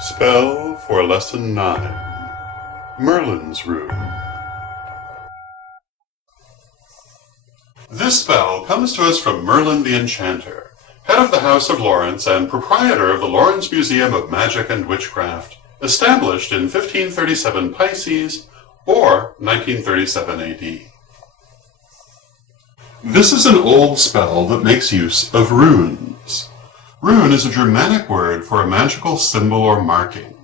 Spell for Lesson 9, Merlin's Rune. This spell comes to us from Merlin the Enchanter, head of the House of Lawrence and proprietor of the Lawrence Museum of Magic and Witchcraft, established in 1537 Pisces or 1937 AD. This is an old spell that makes use of runes. Rune is a Germanic word for a magical symbol or marking.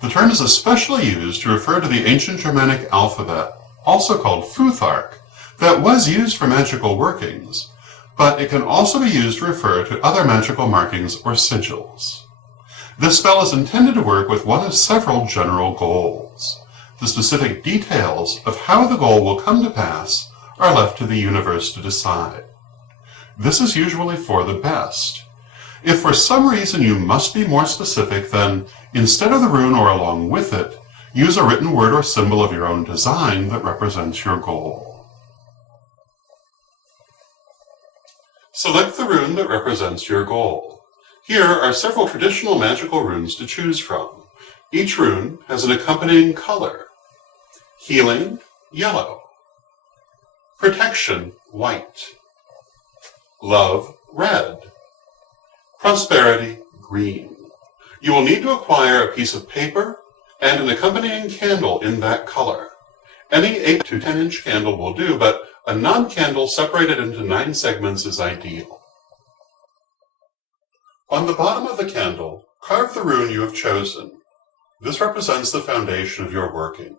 The term is especially used to refer to the ancient Germanic alphabet, also called Futhark, that was used for magical workings, but it can also be used to refer to other magical markings or sigils. This spell is intended to work with one of several general goals. The specific details of how the goal will come to pass are left to the universe to decide. This is usually for the best. If for some reason you must be more specific, then instead of the rune or along with it, use a written word or symbol of your own design that represents your goal. Select the rune that represents your goal. Here are several traditional magical runes to choose from. Each rune has an accompanying color. Healing, yellow. Protection, white. Love, red. Prosperity, green. You will need to acquire a piece of paper and an accompanying candle in that color. Any 8 to 10 inch candle will do, but a non-candle separated into 9 segments is ideal. On the bottom of the candle, carve the rune you have chosen. This represents the foundation of your working.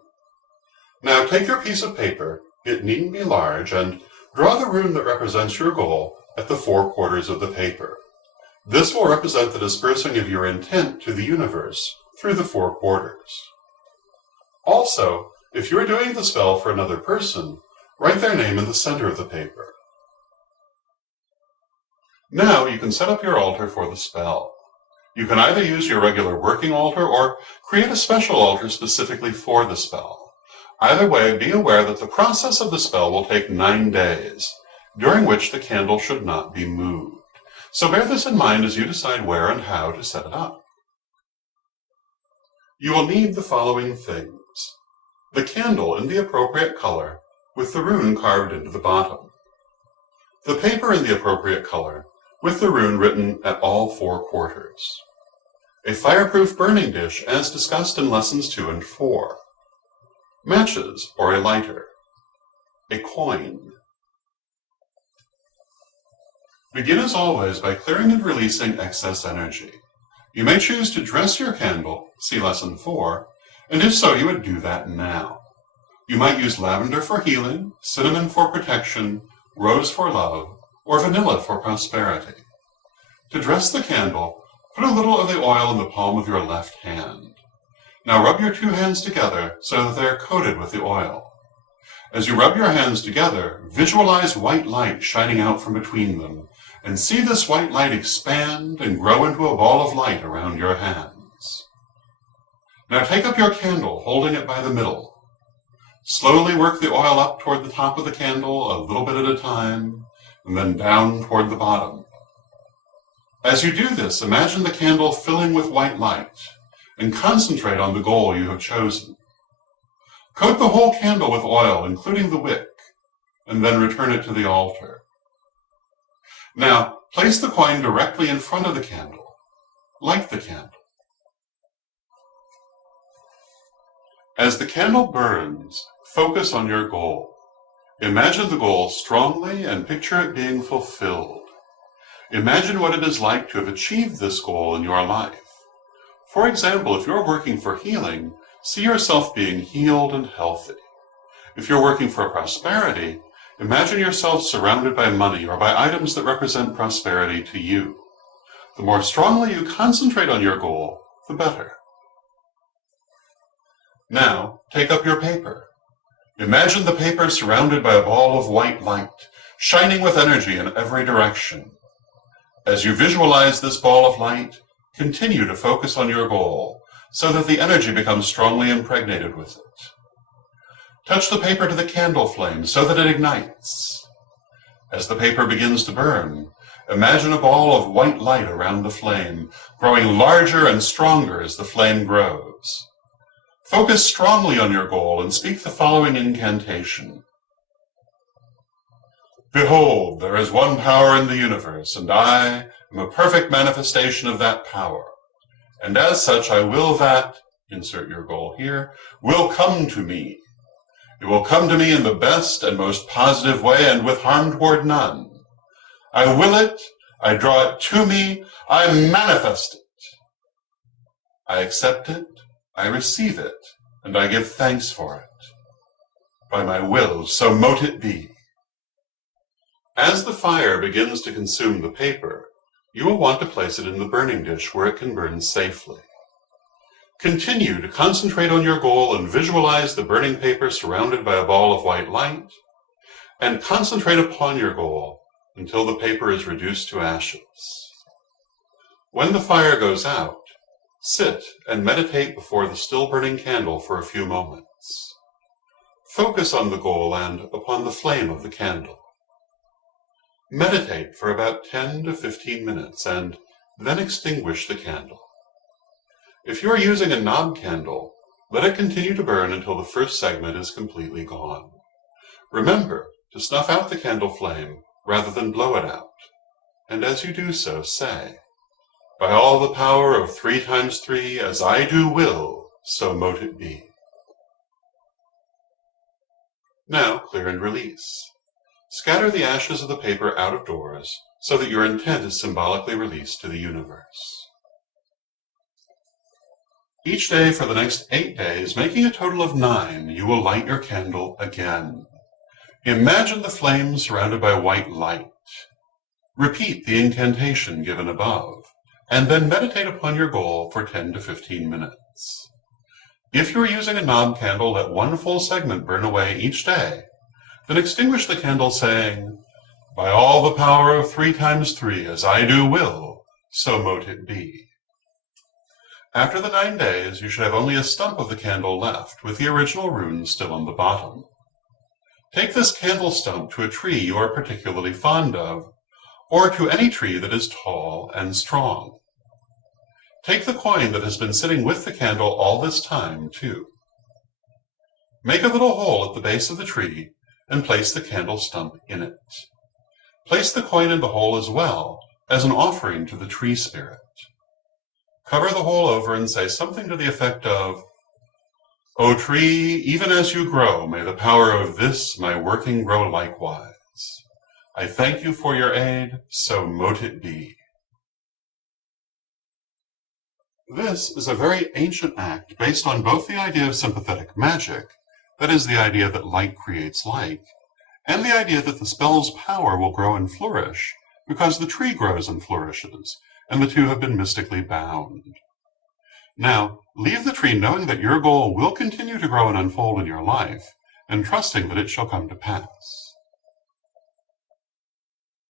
Now take your piece of paper, it needn't be large, and draw the rune that represents your goal at the 4 quarters of the paper. This will represent the dispersing of your intent to the universe through the 4 quarters. Also, if you are doing the spell for another person, write their name in the center of the paper. Now you can set up your altar for the spell. You can either use your regular working altar or create a special altar specifically for the spell. Either way, be aware that the process of the spell will take 9 days, during which the candle should not be moved. So bear this in mind as you decide where and how to set it up. You will need the following things: the candle in the appropriate color with the rune carved into the bottom, the paper in the appropriate color with the rune written at all 4 quarters, a fireproof burning dish as discussed in lessons 2 and 4, matches or a lighter, a coin. Begin as always by clearing and releasing excess energy. You may choose to dress your candle, see lesson 4, and if so, you would do that now. You might use lavender for healing, cinnamon for protection, rose for love, or vanilla for prosperity. To dress the candle, put a little of the oil in the palm of your left hand. Now rub your 2 hands together so that they are coated with the oil. As you rub your hands together, visualize white light shining out from between them, and see this white light expand and grow into a ball of light around your hands. Now take up your candle, holding it by the middle. Slowly work the oil up toward the top of the candle, a little bit at a time, and then down toward the bottom. As you do this, imagine the candle filling with white light, and concentrate on the goal you have chosen. Coat the whole candle with oil, including the wick, and then return it to the altar. Now, place the coin directly in front of the candle. Light the candle. As the candle burns, focus on your goal. Imagine the goal strongly and picture it being fulfilled. Imagine what it is like to have achieved this goal in your life. For example, if you're working for healing, see yourself being healed and healthy. If you're working for prosperity, imagine yourself surrounded by money or by items that represent prosperity to you. The more strongly you concentrate on your goal, the better. Now, take up your paper. Imagine the paper surrounded by a ball of white light, shining with energy in every direction. As you visualize this ball of light, continue to focus on your goal so that the energy becomes strongly impregnated with it. Touch the paper to the candle flame so that it ignites. As the paper begins to burn, Imagine a ball of white light around the flame, growing larger and stronger as the flame grows. Focus strongly on your goal and speak the following incantation. Behold, there is one power in the universe, and I am a perfect manifestation of that power. And as such, I will that, insert your goal here, will come to me. It will come to me in the best and most positive way and with harm toward none. I will it, I draw it to me, I manifest it. I accept it, I receive it, and I give thanks for it. By my will, so mote it be. As the fire begins to consume the paper, you will want to place it in the burning dish where it can burn safely. Continue to concentrate on your goal and visualize the burning paper surrounded by a ball of white light, and concentrate upon your goal until the paper is reduced to ashes. When the fire goes out, sit and meditate before the still burning candle for a few moments. Focus on the goal and upon the flame of the candle. Meditate for about 10 to 15 minutes and then extinguish the candle. If you are using a knob candle, let it continue to burn until the first segment is completely gone. Remember to snuff out the candle flame rather than blow it out. And as you do so, say, by all the power of 3 times 3, as I do will, so mote it be. Now clear and release. Scatter the ashes of the paper out of doors so that your intent is symbolically released to the universe. Each day for the next 8 days, making a total of 9, you will light your candle again. Imagine the flame surrounded by white light. Repeat the incantation given above, and then meditate upon your goal for 10 to 15 minutes. If you are using a knob candle, let one full segment burn away each day. Then extinguish the candle saying, by all the power of 3 times 3, as I do will, so mote it be. After the 9 days, you should have only a stump of the candle left, with the original rune still on the bottom. Take this candle stump to a tree you are particularly fond of, or to any tree that is tall and strong. Take the coin that has been sitting with the candle all this time, too. Make a little hole at the base of the tree and place the candle stump in it. Place the coin in the hole as well, as an offering to the tree spirit. Cover the hole over and say something to the effect of, O tree, even as you grow, may the power of this my working grow likewise. I thank you for your aid, so mote it be. This is a very ancient act based on both the idea of sympathetic magic, that is the idea that like creates like, and the idea that the spell's power will grow and flourish because the tree grows and flourishes, and the two have been mystically bound. Now, leave the tree knowing that your goal will continue to grow and unfold in your life, and trusting that it shall come to pass.